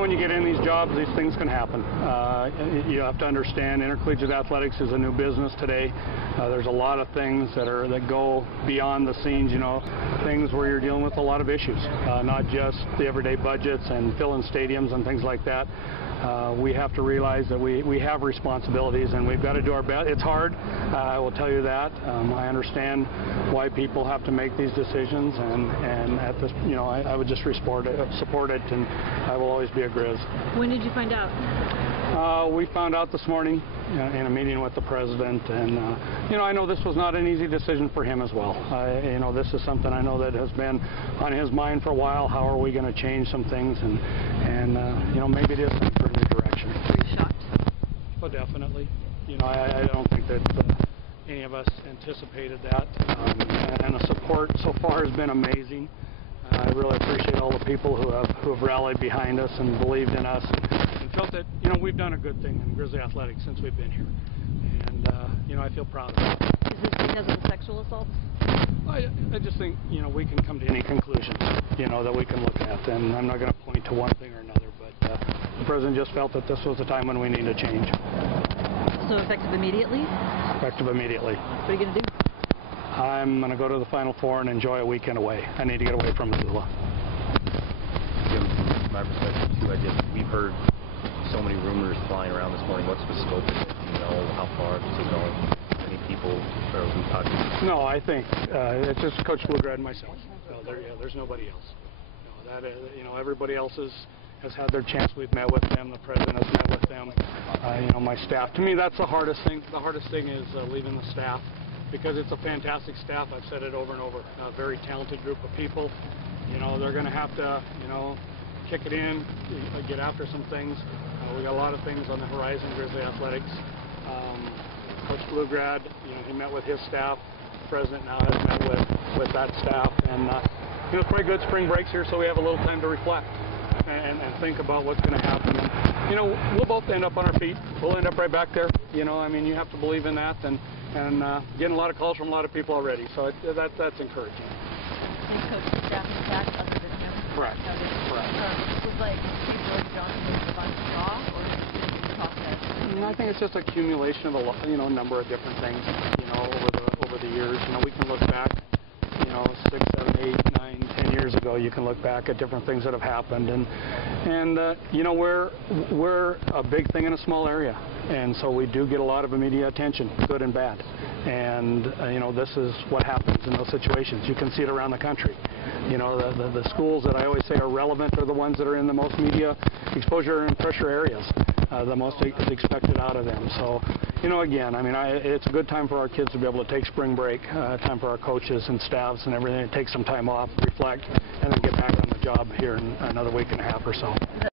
When you get in these jobs, these things can happen. You have to understand intercollegiate athletics is a new business today. There's a lot of things that go beyond the scenes, things where you're dealing with a lot of issues, not just the everyday budgets and filling stadiums and things like that. We have to realize that we have responsibilities and we've got to do our best. It's hard, I will tell you that. I understand why people have to make these decisions, and at this, I would just support it, and I will always be a Grizz. When did you find out? We found out this morning in a meeting with the president, and I know this was not an easy decision for him as well. This is something I know that has been on his mind for a while. How are we going to change some things, and maybe it is time for a new direction. Were you shocked? Oh, definitely. I don't think that any of us anticipated that, and the support so far has been amazing. I really appreciate all the people who have rallied behind us and believed in us and felt that we've done a good thing in Grizzly Athletics since we've been here, and I feel proud of it. Is this because of the sexual assaults? I just think we can come to any conclusions that we can look at, and I'm not going to point to one thing or another, but the president just felt that this was the time when we need to change. So effective immediately? Effective immediately. What are you going to do? I'm going to go to the Final Four and enjoy a weekend away. I need to get away from Missoula. From my perspective, too, we've heard so many rumors flying around this morning. What's the scope of it? Do you know how far this is going? How many people are we talking about? No, I think it's just Coach Bluegrad and myself. There's nobody else. Everybody else has had their chance. We've met with them. The president has met with them. My staff. To me, that's the hardest thing. The hardest thing is leaving the staff, because it's a fantastic staff. I've said it over and over. A very talented group of people. They're going to have to, kick it in, get after some things. We got a lot of things on the horizon, Grizzly Athletics. Coach Bluegrad, he met with his staff. The president now has met with that staff, and it's pretty good spring breaks here, so we have a little time to reflect and think about what's going to happen. And, we'll both end up on our feet. We'll end up right back there. You have to believe in that, and getting a lot of calls from a lot of people already, so that's encouraging. And Coach, the staff is back other than him? Correct. Correct. Was like Steve Johnson was a bunch of off, or did you talk to? I think it's just an accumulation of a number of different things, over the years. We can look back, 6, 7, 8, 9, 10 years ago. You can look back at different things that have happened, and we're a big thing in a small area, and so we do get a lot of media attention, good and bad. And this is what happens in those situations. You can see it around the country. The schools that I always say are relevant are the ones that are in the most media exposure and pressure areas. The most is expected out of them. So, again, it's a good time for our kids to be able to take spring break, time for our coaches and staffs and everything to take some time off, reflect, and then get back on the job here in another week and a half or so.